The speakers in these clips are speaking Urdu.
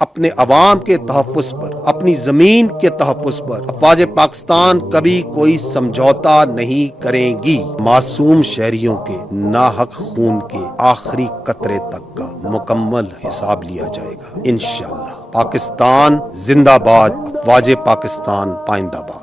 اپنے عوام کے تحفظ پر، اپنی زمین کے تحفظ پر افواج پاکستان کبھی کوئی سمجھوتا نہیں کریں گی۔ معصوم شہریوں کے ناحق خون کے آخری قطرے تک کا مکمل حساب لیا جائے گا انشاءاللہ۔ پاکستان زندہ باد، افواج پاکستان پائندہ باد۔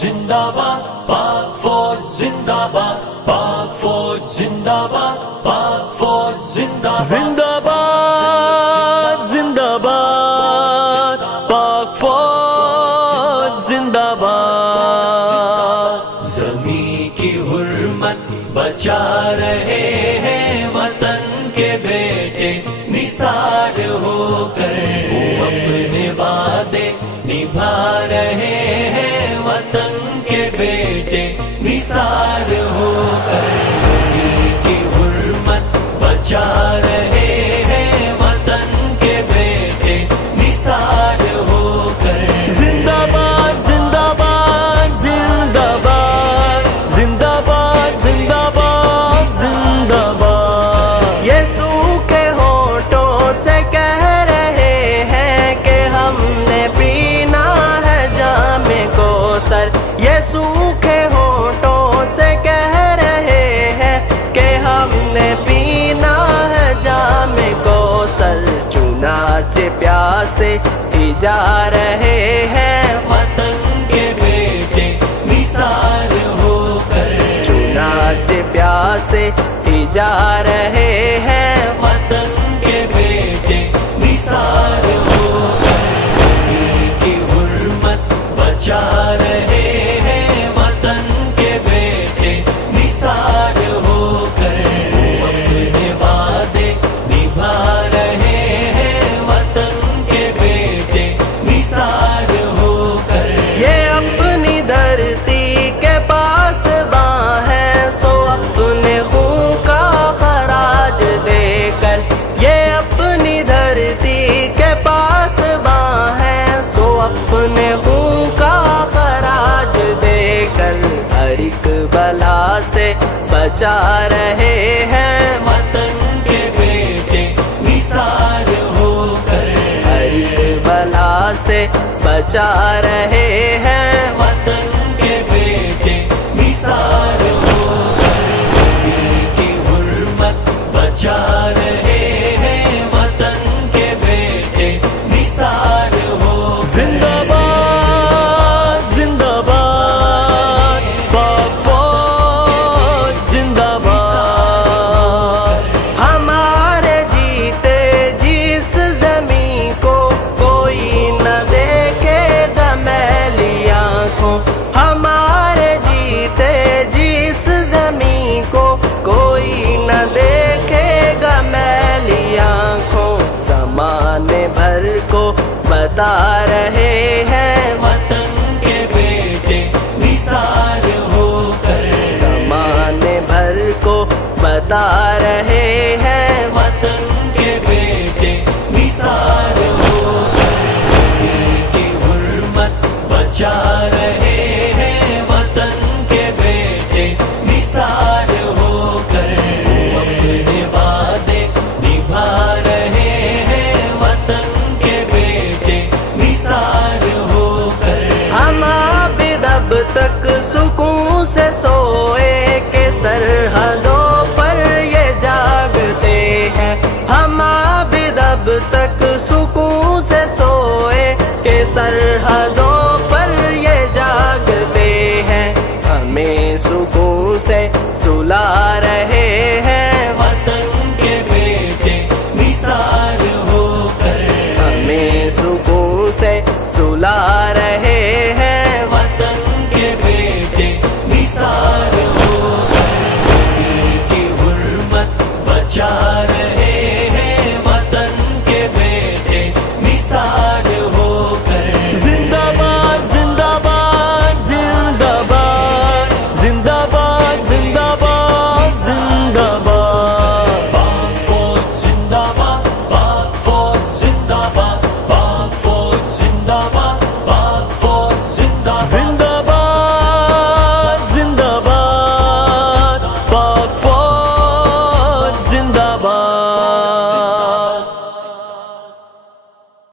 زندہ باد، پاک فوج زندہ باد، پاک فوج زندہ باد، پاک فوج زندہ باد، زندہ باد، زندہ باد، پاک فوج زندہ باد۔ زمین کی حرمت بچا رہے ہیں وطن کے بیٹے، نثار ہو کر وہ اپنے وعدے نبھا رہے ہیں، وطن کے بیٹے نثار ہو کر زمین کی حرمت بچا رہے ہیں، وطن کے بیٹے نثار ہو کر۔ زندہ باد، زندہ باد، زندہ باد، زندہ باد، زندہ باد، زندہ باد۔ یسوع کے ہونٹوں سے کہہ رہے ہیں کہ ہم نے پینا ہے جام کوثر۔ یسوع کے ہونٹوں سے کہہ رہے ہیں کہ ہم نے پینا ہے جام کوثر۔ چنانچہ پیاسے ہی جا رہے ہیں، وطن کے بیٹے نثار ہو کر۔ چنانچہ پیاسے ہی جا رہے ہیں، وطن کے بیٹے نثار ہو کر زمین کی حرمت بچا رہے ہیں، وطن کے بیٹے نثار ہو کر۔ وہ اپنے وعدے نبھا رہے ہیں، وطن کے بیٹے نثار ہو کر۔ یہ اپنی دھرتی کے پاس باں ہے، سو اپنے خون کا خراج دے کر۔ یہ اپنی دھرتی کے پاس باں ہے، سو اپنے خون کا خراج دے کر۔ ہر ایک بلا سے بچا رہے ہیں، وطن کے بیٹے نثار ہو کر۔ ہر ایک بلا سے بچا رہے ہیں، وطن کے بیٹے نثار ہو کر زمین کی حرمت بچا رہے ہیں، وطن کے بیٹے نثار ہو۔ زندہ باد، زندہ باد، پاک فوج زندہ باد۔ ہمارے جیتے جس زمین کو کوئی نہ دیکھے گا میلی آنکھوں۔ ہمارے جیتے جس زمین کو کوئی نہ دیکھے گا میلی آنکھوں۔ زمانے بھر کو بتا رہے ہیں، وطن کے بیٹے نثار ہو کر۔ زمانے بھر کو بتا رہے ہیں، وطن کے بیٹے نثار ہو کر زمین کی حرمت بچا رہے ہیں، وطن کے بیٹے نثار ہو کر۔ وہ اپنے وعدے نبھا رہے ہیں، وطن کے بیٹے نثار ہو کر۔ ہم عابد اب تک سکون سے سوئے کہ سرحدوں پر یہ جاگتے ہیں۔ ہم عابد اب تک سکون سے سوئے کہ سرحدوں پر یہ جاگتے ہیں۔ ہمیں سکون سے سلا رہے ہیں، وطن کے بیٹے نثار ہو کر۔ ہمیں سکون سے سلا رہے ہیں،